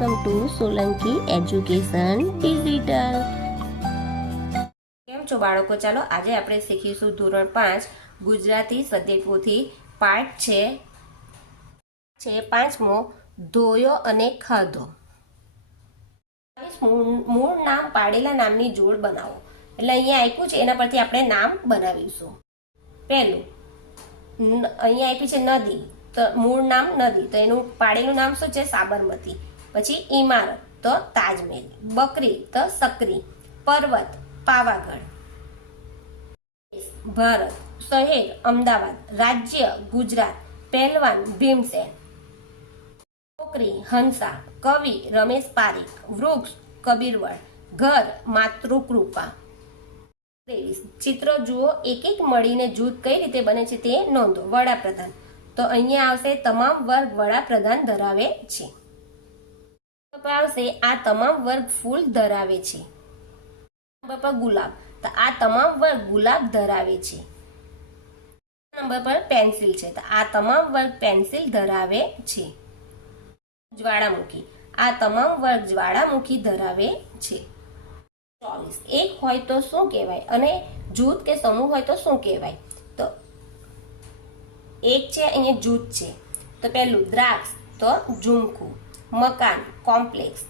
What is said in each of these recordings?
Welcome to Solanki education digital. કેમ છો બાળકો? ચાલો આજે આપણે શીખીશું ધોરણ 5 ગુજરાતી સદ્યપોથી પાઠ છે 5મો, ધોયો અને ખાધો. મૂળ નામ પાડેલા નામની જોડ બનાવો. એટલે અહીંયા આપ્યું છે એના પરથી આપણે નામ બનાવીશું. પહેલું અહીંયા આપી છે નદી, તો મૂળ નામ નદી, તો એનું પાડેલું નામ શું છે? સાબરમતી. પછી ઇમારત તો તાજમહેલ, બકરી તો સકરી, પર્વત પાવાગઢ, ભારત, શહેર અમદાવાદ, રાજ્ય ગુજરાત, પહેલવાન ભીમસેન, છોકરી હંસા, કવિ રમેશ પારીખ, વૃક્ષ કબીરવડ, ઘર માતૃકૃપા. ચિત્ર જુઓ, એક એક મળીને જૂથ કઈ રીતે બને છે તે નોંધો. વડાપ્રધાન, તો અહીંયા આવશે તમામ વર્ગ વડાપ્રધાન ધરાવે છે. આવશે આ તમામ વર્ગ ફૂલ ધરાવે છે. નંબર પર ગુલાબ, તો આ તમામ વર્ગ ગુલાબ ધરાવે છે. નંબર પર પેન્સિલ છે, તો આ તમામ વર્ગ પેન્સિલ ધરાવે છે. જ્વાળામુખી, આ તમામ વર્ગ જ્વાળામુખી ધરાવે છે. 24 એક હોય તો શું કહેવાય અને જૂથ કે સમૂહ હોય તો શું કહેવાય? તો એક છે, અહીંયા જૂથ છે, તો પહેલું દ્રાક્ષ તો ઝુમખું, મકાન કોમ્પ્લેક્સ,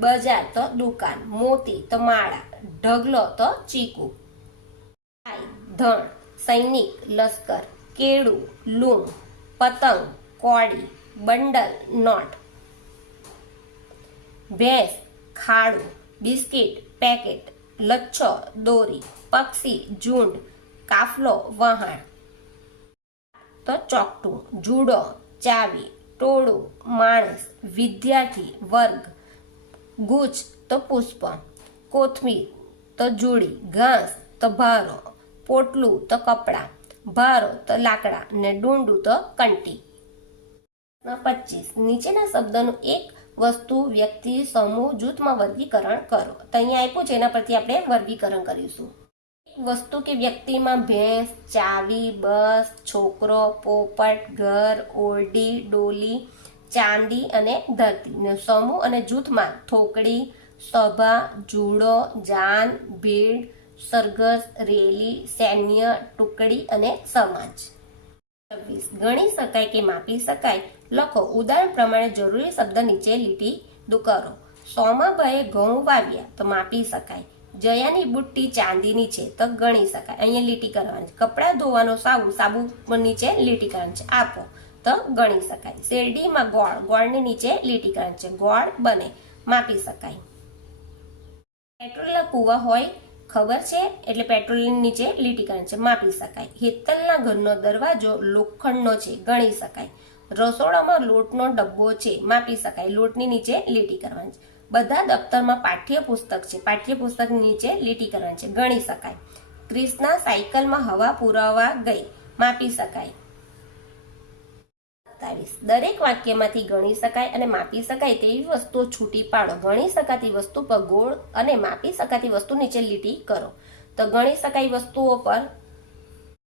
બજાર તો દુકાન, મોતી તો માળા, ઢગલો તો ચીકુ, ધણ સૈનિક લશ્કર, કેળું લૂમ, પતંગ કોડી, બંડલ નોટ, ભેંસ ખાડું, બિસ્કિટ પેકેટ, લચ્છો દોરી, પક્ષી ઝુંડ, કાફલો વહાણ તો ચોકટું, જુડો ચાવી, ટોળું માણસ, વિદ્યાર્થી વર્ગ, ગુચ્છ તો પુષ્પ, કોથમીર તો જુડી, ઘાસ તો ભારો, પોટલું તો કપડા, ભારો તો લાકડા ને ડુંડું તો કંટી. 25 નીચેના શબ્દનું એક વસ્તુ વ્યક્તિ સમૂહ જૂથમાં વર્ગીકરણ કરો. તો અહીંયા આપ્યું છે એના પરથી આપણે વર્ગીકરણ કરીશું. વસ્તુ કે વ્યક્તિમાં ભેંસ, ચાવી, બસ, છોકરો, પોપટ, ઘર, ઓરડી, ડોલી, ચાંદી અને ધરતી. સમૂહ અને જૂથમાં થોકડી, સભા, જુડો, જાન, ભીડ, સરઘસ, રેલી, સૈન્ય, ટુકડી અને સમાજ. 26 ગણી શકાય કે માપી શકાય લખો. ઉદાહરણ પ્રમાણે જરૂરી શબ્દ નીચે લીટી કરો. સોમાભાઈએ ઘઉં વાવ્યા તો માપી શકાય. જયાની બુટ્ટી ચાંદીની છે તો ગણી શકાય. અહીંયા લીટી કરવાની છે. કપડાં ધોવાનો સાબુ નીચે લીટી કરવાની છે. આપો તો ગણી શકાય. શેરડીમાં ગોળની નીચે લીટી કરવાની છે. ગોળ બને માપી શકાય. પેટ્રોલના કૂવા હોય ખબર છે એટલે પેટ્રોલની નીચે લીટી કરવાની છે. માપી શકાય. હેતલના ઘરનો દરવાજો લોખંડનો છે ગણી શકાય. રસોડામાં લોટનો ડબ્બો છે માપી શકાય. લોટની નીચે લીટી કરવાની છે. બધા દફતરમાં પાઠ્યપુસ્તક છે. પાઠ્યપુસ્તક નીચે લીટી કરવાની છે. ગણી શકાય. ક્રિષ્ના સાયકલમાં હવા પુરાવા ગઈ માપી શકાય. 27 દરેક વાક્યમાંથી ગણી શકાય અને માપી શકાય તેવી વસ્તુઓ છૂટી પાડો. ગણી શકાતી વસ્તુ પર ગોળ અને માપી શકાતી વસ્તુ નીચે લીટી કરો. તો ગણી શકાય વસ્તુઓ પર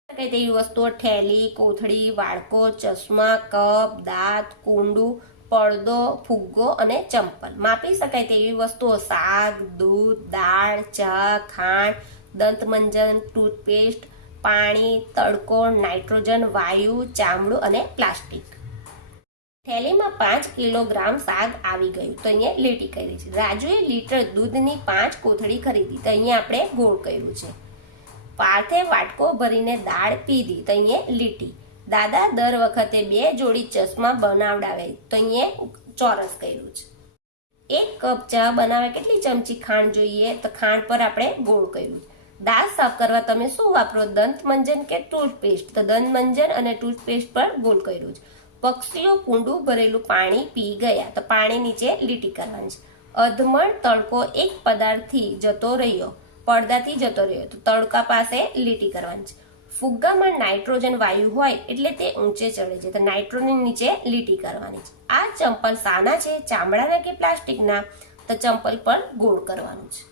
શકાય તેવી વસ્તુઓ થેલી, કોથળી, વાડકો, ચશ્મા, કપ, દાંત, કુંડું, પડદો, ફુગ્ગો અને ચંપલ. માપી શકાય તેવી વસ્તુઓ શાક, દૂધ, દાળ, ચા, ખાંડ, દંતમંજન, ટૂથપેસ્ટ, પાણી, તડકો, નાઇટ્રોજન વાયુ, ચામડું અને પ્લાસ્ટિક. થેલીમાં 5 કિલોગ્રામ શાક આવી ગયું તો અહીંયા લીટી કરી છે. રાજુએ લીટર દૂધની 5 કોથળી ખરીદી તો અહીંયા આપણે ગોળ કર્યું છે. પાર્થે વાટકો ભરીને દાળ પીધી તો અહીંયા લીટી. દાદા દર વખતે 2 જોડી ચશ્મા બનાવડાવે તો અહીંયા ચોરસ કર્યું છે. 1 કપ ચા બનાવવા કેટલી ચમચી ખાંડ જોઈએ તો ખાંડ પર આપણે ગોળ કર્યું છે. દાંત સાફ કરવા તમે શું વાપરો? દંતમંજન કે ટૂથપેસ્ટ? તો દંતમંજન અને ટૂથપેસ્ટ પર ગોળ કર્યું છે. પક્ષીઓ કુંડું ભરેલું પાણી પી ગયા તો પાણી નીચે લીટી કરવાની છે. અધમણ તડકો એક પદાર્થથી જતો રહ્યો પડદાથી જતો રહ્યો તો તડકા પાસે લીટી કરવાની છે. ફુગ્ગામાં નાઇટ્રોજન વાયુ હોય એટલે તે ઊંચે ચડે છે તો નાઇટ્રોજન નીચે લીટી કરવાની છે. આ ચંપલ સાના છે? ચામડાના કે પ્લાસ્ટિકના? તો ચંપલ પર ગોળ કરવાનું છે.